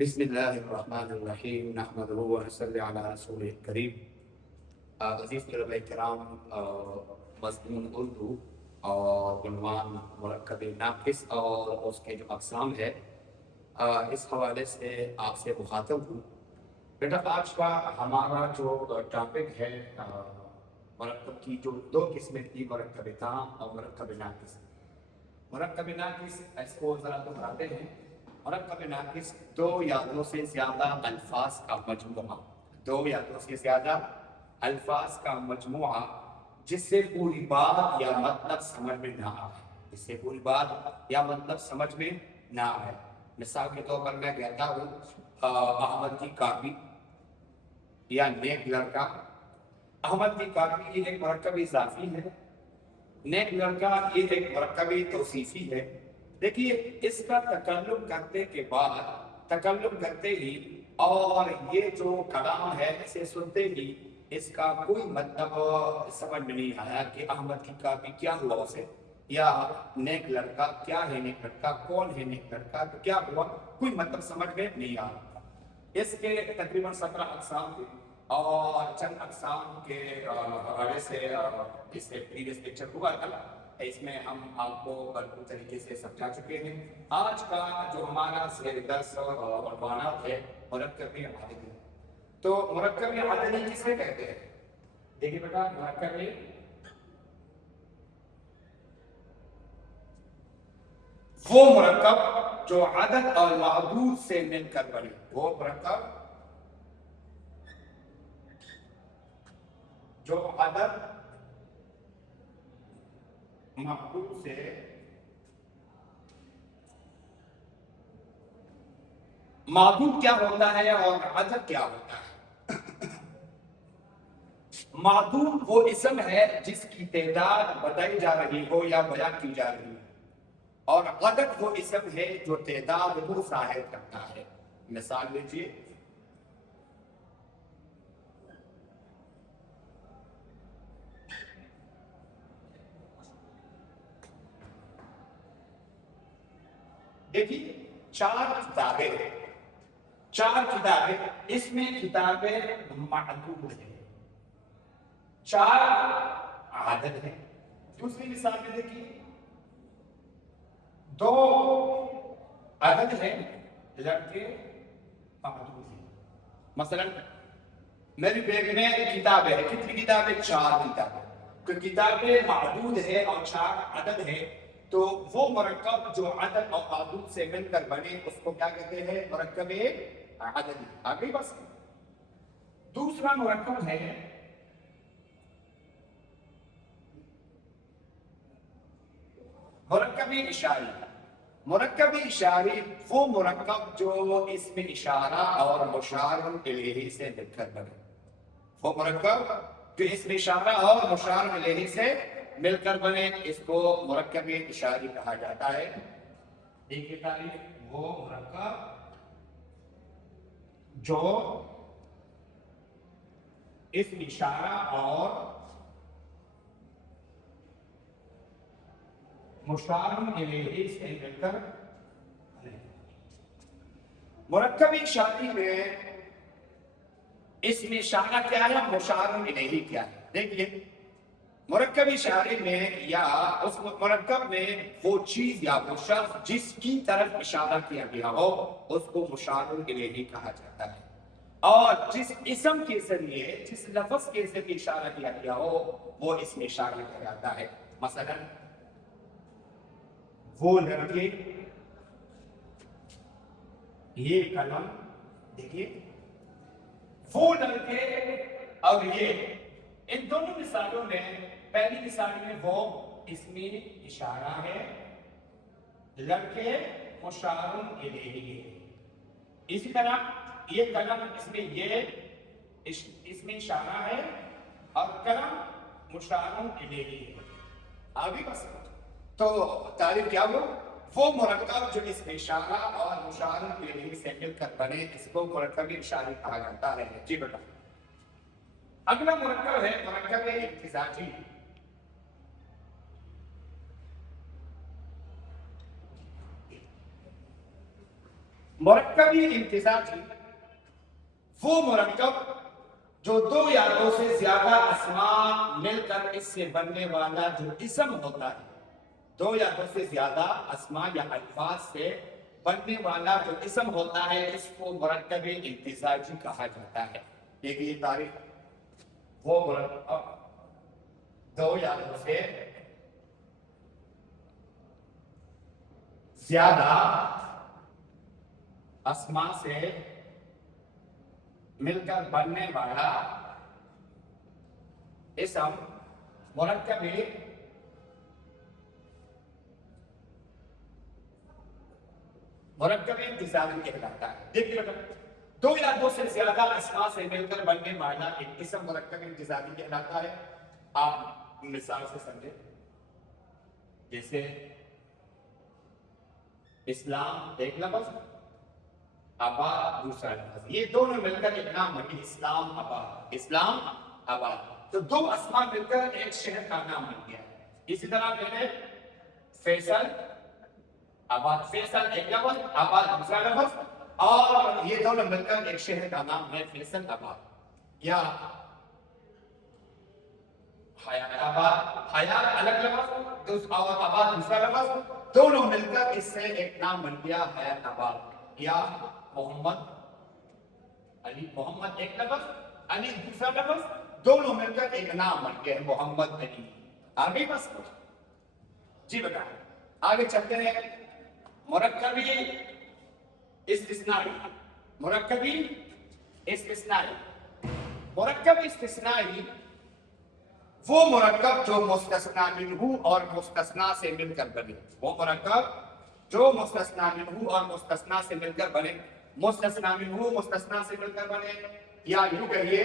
بسم اللہ الرحمن الرحیم نحمدہ ونصلی علی رسول کریم۔ عزیز طلبہ کرام، مضمون اردو اور عنوان مرکب ناقص اور اس کے جو اقسام ہے، اس حوالے سے آپ سے مخاطب ہوں۔ بیٹا، آج کا ہمارا جو ٹاپک ہے، مرکب کی جو دو قسمیں تھی، مرکب تام اور مرکب ناقص۔ مرکب ناقص اس کو ذرا دہراتے ہیں۔ مرکب ناقص دو یا دو سے زیادہ الفاظ کا مجموعہ، دو یا دو سے زیادہ الفاظ کا مجموعہ جس سے پوری بات یا مطلب سمجھ میں نہ آئے، جس سے پوری بات یا مطلب سمجھ میں نہ آئے۔ مثال کے طور پر میں کہتا ہوں احمد کی کاپی یا نیک لڑکا۔ احمد کی کاپی یہ ایک مرکب اضافی ہے، نیک لڑکا یہ ایک مرکب توصیفی ہے۔ دیکھیے، اس کا تکلم کرنے کے بعد، تکلم کرتے ہی اور یہ جو کلام ہے اسے سنتے ہی اس کا کوئی مطلب سمجھ میں نہیں آیا کہ احمد کی کاپی کیا ہوا اسے، یا نیک لڑکا کیا ہے، نیک لڑکا کون ہے، نیک لڑکا کیا ہوا، کوئی مطلب سمجھ میں نہیں آیا۔ اس کے تقریباً 17 اقسام تھے اور چند اقسام کے حوالے سے اس سے پریویس لیکچر ہوا تھا، اس میں ہم آپ کو بھرپور طریقے سے سمجھا چکے ہیں۔ آج کا جو ہمارا زیر درس عنوانات ہے مرکب عددی۔ تو مرکب عددی کسے کہتے ہیں؟ دیکھیے بیٹا، مرکب وہ مرکب جو عدد اور معدود سے مل کر بنے، وہ مرکب جو عدد معدود سے معدود کیا ہوتا ہے اور عدد کیا ہوتا ہے؟ معدود وہ اسم ہے جس کی تعداد بتائی جا رہی ہو یا بیان کی جا رہی ہے، اور عدد وہ اسم ہے جو تعداد کو ظاہر کرتا ہے۔ مثال لیجیے، دیکھیے چار کتابیں، اس میں کتابیں معدود ہیں، چار عدد ہیں۔ دوسری مثال میں دیکھیے، دو عدد ہیں، لڑکے معدود ہیں۔ مثلا میری بیگ میں کتابیں ہیں، کتنی کتابیں؟ چار کتابیں۔ تو کتابیں معدود ہے اور چار عدد ہے، تو وہ مرکب جو عدد اور معدود سے مل کر بنے اس کو کیا کہتے ہیں؟ مرکب عددی۔ آگے بس دوسرا مرکب ہے مرکب اشاری۔ مرکب اشاری وہ مرکب جو اس میں اشارہ اور مشار الیہ سے مل کر بنے، وہ مرکب جو اس میں اشارہ اور مشار الیہ سے مل کر بنے، اس کو مرکب اشاری کہا جاتا ہے۔ دیکھیے تعریف، وہ مرکب جو اس میں اشارہ اور مشار الیہ سے مل کر بنے۔ مرکب اشاری میں اس میں اشارہ کیا ہے، مشار الیہ کیا ہے؟ دیکھیے، مرکب اشارے میں یا اس مرکب میں وہ چیز یا وہ شخص جس کی طرف اشارہ کیا گیا ہو اس کو مشار الیہ کہا جاتا ہے، اور جس اسم کے ذریعے، جس لفظ کے ذریعے اشارہ کیا گیا ہو وہ اس میں اشارہ کیا جاتا ہے۔ مثلا وہ لڑکے، یہ قلم، دیکھیے وہ لڑکے اور یہ، ان دونوں مثالوں میں پہلی مثال میں وہ اس میں اشارہ ہے، لڑکے مشار الیہ ہے۔ اسی طرح یہ قلم، اس میں یہ اس میں اشارہ ہے اور قلم مشار الیہ ہے۔ آگے بس تو تعریف کیا ہو؟ وہ مرکب جو اس میں اشارہ اور مشار الیہ سے مل کر بنے اس کو مرکب اشاری کہا جاتا ہے۔ جی بیٹا، اگلا مرکب ہے مرکب امتزاجی۔ مرکبی امتزاجی وہ مرکب جو دو یا دو سے زیادہ اسماء مل کر اس سے بننے والا جو اسم ہوتا ہے، دو یا دو سے زیادہ اسماء یا الفاظ سے بننے والا جو اسم ہوتا ہے اس کو مرکب امتزاجی کہا جاتا ہے۔ ایک یہ تعریف، وہ مرکب دو یا دو سے زیادہ اسماء سے مل کر بننے والا اسم مرکب امتزاجی کہلاتا ہے۔ دیکھیے دو یا دو سے زیادہ اسماء سے مل کر بننے والا ایک اسم مرکب امتزاجی کہلاتا ہے۔ آپ مثال سے سمجھیں، جیسے اسلام ایک لفظ، آباد دوسرا لفظ، یہ دونوں مل کر ایک نام بن گیا اسلام آباد، اسلام آباد، تو دو اسماء مل کر ایک شہر کا نام بن گیا۔ اسی طرح میں نے فیصل آباد، فیصل ایک لفظ، آباد دوسرا لفظ، اور یہ دونوں مل کر ایک شہر کا نام ہے فیصل آباد۔ یا حیات آباد، حیات الگ لفظ اور آباد دوسرا لفظ، دونوں مل کر اس سے ایک نام بن گیا حیات آباد۔ یا محمد علی، محمد ایک لفظ، علی دوسرا لفظ، دونوں مل کر ایک نام بن گئے محمد علی۔ آگے بس جی بتائیں، آگے چلتے ہیں۔ مرکبی استثنائی، مرکبی استثنائی، مرکب استثنائی وہ مرکب جو مستثنی منہ اور مستثنی سے مل کر بنے، وہ مرکب جو مستثنی منہ اور مستثنی سے مل کر بنے، مستثنی منہ مستثنی سے مل کر بنے، یا یوں کہیے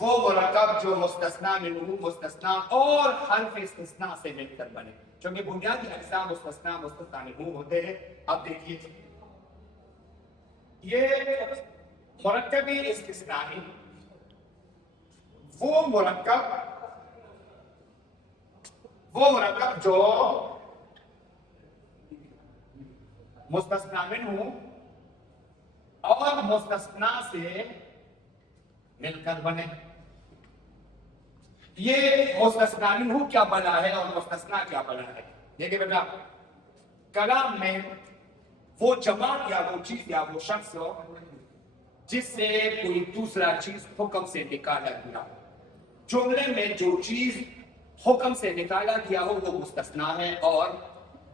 وہ مرکب جو مستثنی منہ مستثنی اور حرف استثناء سے مل کر بنے، چونکہ بنیادی اجزاء مستثنی مستثنی منہ ہوتے ہیں۔ اب دیکھیے یہ مرکبی استثنائی وہ مرکب جو مستثنی منہ اور مستثنی سے مل کر بنے۔ یہ مستثنی منہ کیا بنا ہے اور مستثنی کیا بنا ہے؟ دیکھیں بیٹا، کلام میں وہ جماعت یا وہ چیز یا وہ شخص ہو جس سے کوئی دوسرا چیز حکم سے نکالا گیا ہو، جملے میں جو چیز حکم سے نکالا گیا ہو وہ مستثنی ہے، اور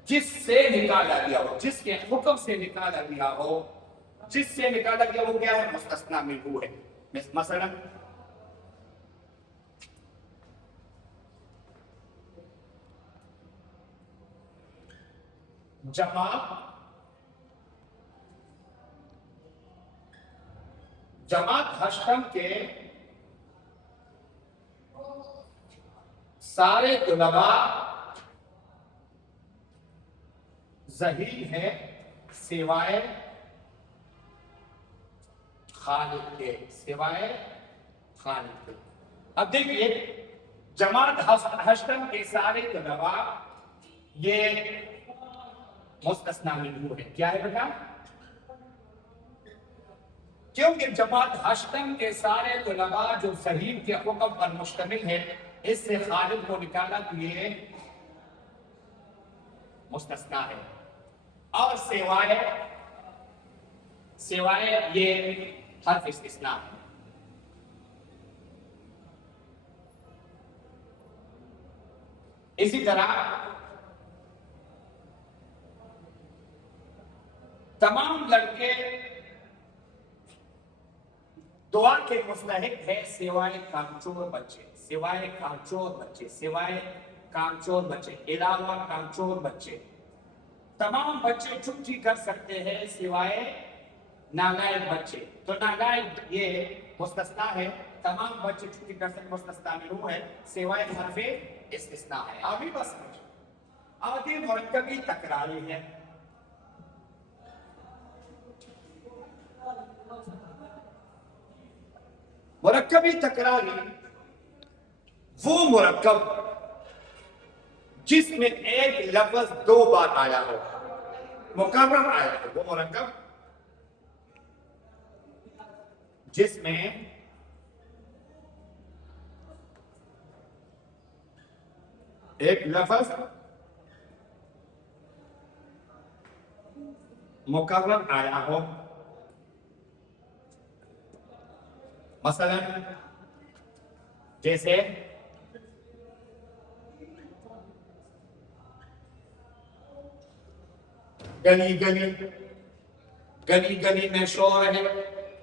جس سے نکالا گیا ہو، جس کے حکم سے نکالا گیا ہو، جس سے نکالا گیا وہ کیا ہے؟ مستثنی منہ ہے۔ مثلا جماعت ہشتم کے سارے طلباء ذہین ہیں سوائے خالد کے، سوائے خالد کے۔ اب دیکھیے جماعت ہشتم کے سارے طلباء یہ مستثنی منہ ہے۔ کیا ہے بیٹا؟ کیونکہ جماعت ہشتم کے سارے طلباء جو ذہین کے حکم پر مشتمل ہے، اس سے خالد کو نکالا تو یہ مستثنی ہے، اور سوائے یہ حرف استثناء ہے۔ اسی طرح تمام لڑکے دعا کے مستحق ہے سوائے کامچور بچے، سوائے کامچور بچے، سوائے کامچور بچے، علاوہ کامچور بچے۔ تمام بچے چھٹی کر سکتے ہیں سوائے نالائق بچے، تو نالائق یہ مستثنی ہے، تمام بچے چھٹی کر سکتے، مستثنی منہ ہے، سوائے حرف استثناء ہے۔ آگے بس آگے مرکبی تکراری ہے۔ مرکبی تکراری وہ مرکب جس میں ایک لفظ دو بار آیا ہو، مکرر آیا ہو، وہ مرکب جس میں ایک لفظ مکرر آیا ہو، مثلا جیسے گلی گلی، گلی گلی میں شور ہے،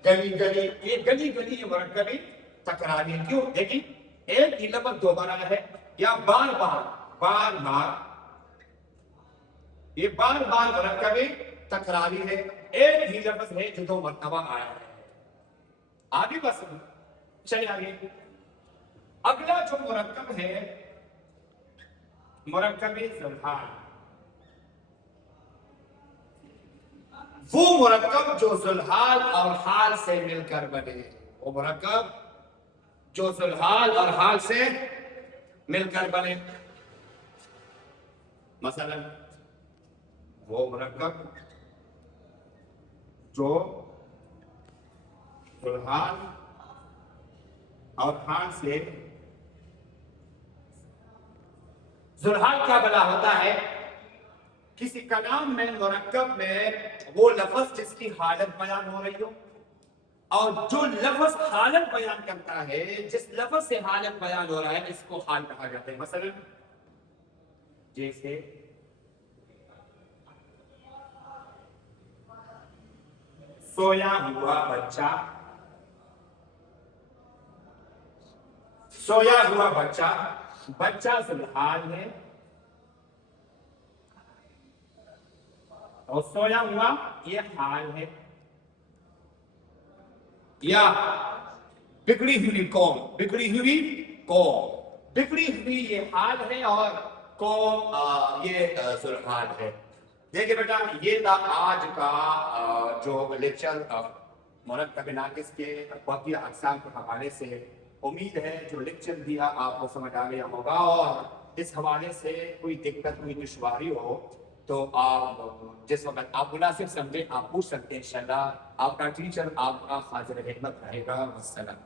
گلی گلی، یہ گلی گلی یہ مرکبی تکراری کیوں؟ دیکھیں ایک ہی لفظ دوبارہ ہے یا بار بار، بار بار، یہ بار بار مرکبی تکراری ہے، ایک ہی لفظ ہے جو 2 مرتبہ آیا ہے۔ آگے بس چلے آگے، اگلا جو مرکب ہے مرکب ذوالحال، وہ مرکب جو ذوالحال اور حال سے مل کر بنے، وہ مرکب جو ذوالحال اور حال سے مل کر بنے، مثلا وہ مرکب جو ذوالحال اور حال سے، ذوالحال کیا بلا ہوتا ہے؟ کسی کلام میں مرکب میں وہ لفظ جس کی حالت بیان ہو رہی ہو، اور جو لفظ حالت بیان کرتا ہے، جس لفظ سے حالت بیان ہو رہا ہے، اس کو حال کہا جاتا ہے۔ مثلا جیسے سویا ہوا بچہ، سویا ہوا بچہ، بچہ ذوالحال ہے اور سویا ہوا یہ حال ہے۔ یا بگڑی ہوئی قوم، بگڑی ہوئی قوم، بگڑی ہوئی یہ حال ہے اور قوم یہ ذوالحال ہے۔ دیکھیں بیٹا یہ تھا آج کا جو لیکچر مرکب ناقص کے بقیہ اقسام کے حوالے سے۔ امید ہے جو لیکچر دیا آپ کو سمجھ آ گیا ہوگا، اور اس حوالے سے کوئی دقت کوئی دشواری ہو تو آپ جس وقت آپ مناسب سمجھیں آپ پوچھ سکتے ہیں، انشاءاللہ آپ کا ٹیچر آپ کا حاضر خدمت رہے گا۔ والسلام۔